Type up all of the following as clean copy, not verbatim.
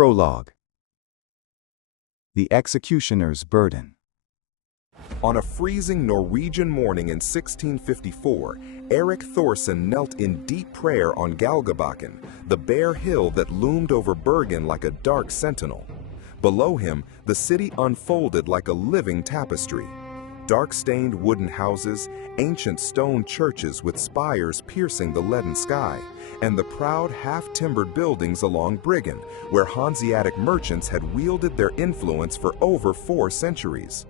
Prologue. The Executioner's Burden. On a freezing Norwegian morning in 1654, Erik Thorsen knelt in deep prayer on Galgabakken, the bare hill that loomed over Bergen like a dark sentinel. Below him, the city unfolded like a living tapestry. Dark-stained wooden houses, ancient stone churches with spires piercing the leaden sky, and the proud half-timbered buildings along Bergen, where Hanseatic merchants had wielded their influence for over 4 centuries.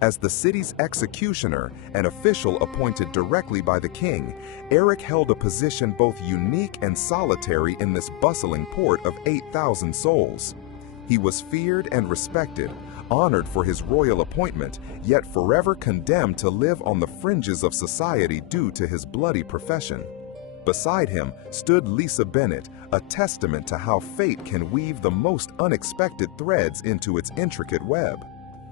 As the city's executioner, an official appointed directly by the king, Erik held a position both unique and solitary in this bustling port of 8,000 souls. He was feared and respected, honored for his royal appointment, yet forever condemned to live on the fringes of society due to his bloody profession. Beside him stood Lisa Bennett, a testament to how fate can weave the most unexpected threads into its intricate web.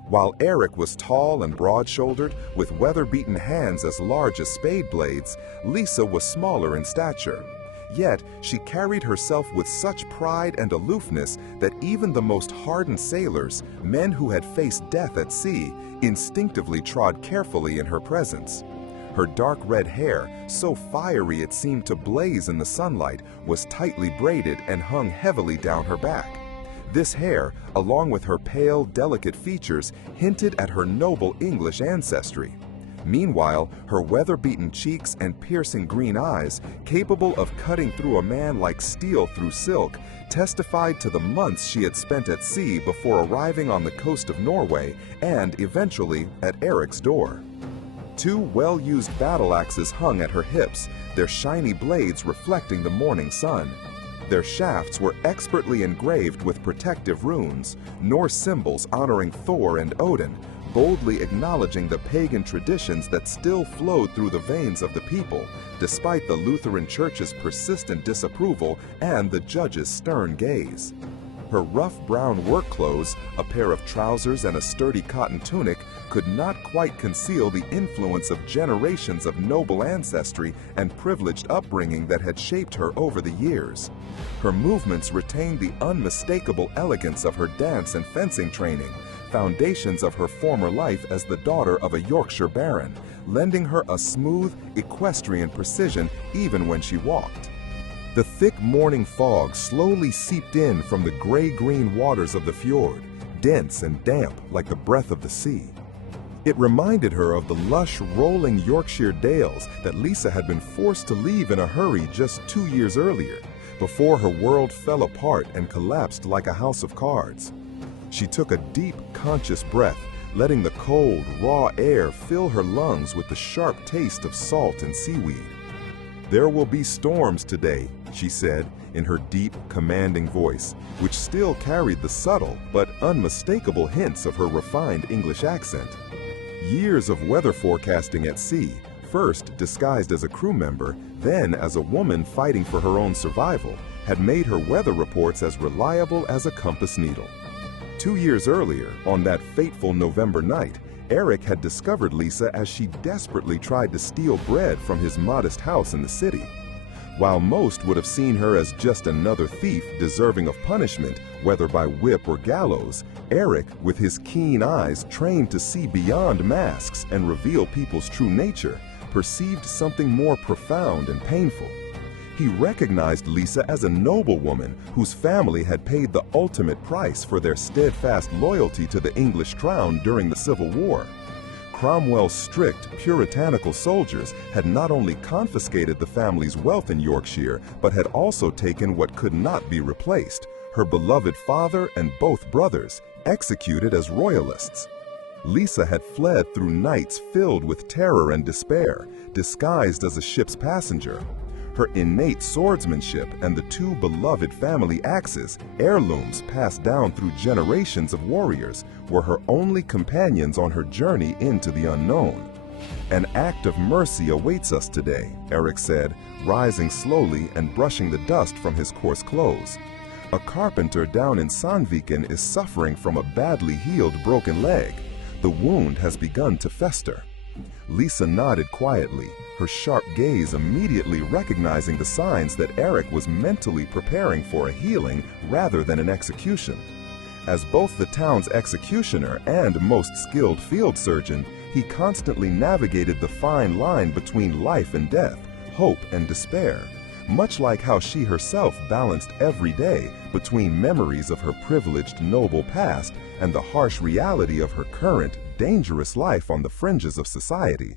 While Erik was tall and broad-shouldered, with weather-beaten hands as large as spade blades, Lisa was smaller in stature. Yet, she carried herself with such pride and aloofness that even the most hardened sailors, men who had faced death at sea, instinctively trod carefully in her presence. Her dark red hair, so fiery it seemed to blaze in the sunlight, was tightly braided and hung heavily down her back. This hair, along with her pale, delicate features, hinted at her noble English ancestry. Meanwhile, her weather-beaten cheeks and piercing green eyes, capable of cutting through a man like steel through silk, testified to the months she had spent at sea before arriving on the coast of Norway and, eventually, at Erik's door. 2 well-used battle axes hung at her hips, their shiny blades reflecting the morning sun. Their shafts were expertly engraved with protective runes, Norse symbols honoring Thor and Odin, boldly acknowledging the pagan traditions that still flowed through the veins of the people, despite the Lutheran Church's persistent disapproval and the judge's stern gaze. Her rough brown work clothes, a pair of trousers and a sturdy cotton tunic, could not quite conceal the influence of generations of noble ancestry and privileged upbringing that had shaped her over the years. Her movements retained the unmistakable elegance of her dance and fencing training, foundations of her former life as the daughter of a Yorkshire baron, lending her a smooth, equestrian precision even when she walked. The thick morning fog slowly seeped in from the gray-green waters of the fjord, dense and damp like the breath of the sea. It reminded her of the lush, rolling Yorkshire dales that Lisa had been forced to leave in a hurry just 2 years earlier, before her world fell apart and collapsed like a house of cards. She took a deep, conscious breath, letting the cold, raw air fill her lungs with the sharp taste of salt and seaweed. "There will be storms today," she said in her deep, commanding voice, which still carried the subtle but unmistakable hints of her refined English accent. Years of weather forecasting at sea, first disguised as a crew member, then as a woman fighting for her own survival, had made her weather reports as reliable as a compass needle. 2 years earlier, on that fateful November night, Erik had discovered Lisa as she desperately tried to steal bread from his modest house in the city. While most would have seen her as just another thief deserving of punishment, whether by whip or gallows, Erik, with his keen eyes trained to see beyond masks and reveal people's true nature, perceived something more profound and painful. He recognized Lisa as a noblewoman whose family had paid the ultimate price for their steadfast loyalty to the English crown during the Civil War. Cromwell's strict, puritanical soldiers had not only confiscated the family's wealth in Yorkshire, but had also taken what could not be replaced, her beloved father and both brothers, executed as royalists. Lisa had fled through nights filled with terror and despair, disguised as a ship's passenger. Her innate swordsmanship and the 2 beloved family axes, heirlooms passed down through generations of warriors, were her only companions on her journey into the unknown. "An act of mercy awaits us today," Erik said, rising slowly and brushing the dust from his coarse clothes. "A carpenter down in Sandviken is suffering from a badly healed broken leg. The wound has begun to fester." Lisa nodded quietly, her sharp gaze immediately recognizing the signs that Erik was mentally preparing for a healing rather than an execution. As both the town's executioner and most skilled field surgeon, he constantly navigated the fine line between life and death, hope and despair, much like how she herself balanced every day between memories of her privileged, noble past and the harsh reality of her current, dangerous life on the fringes of society.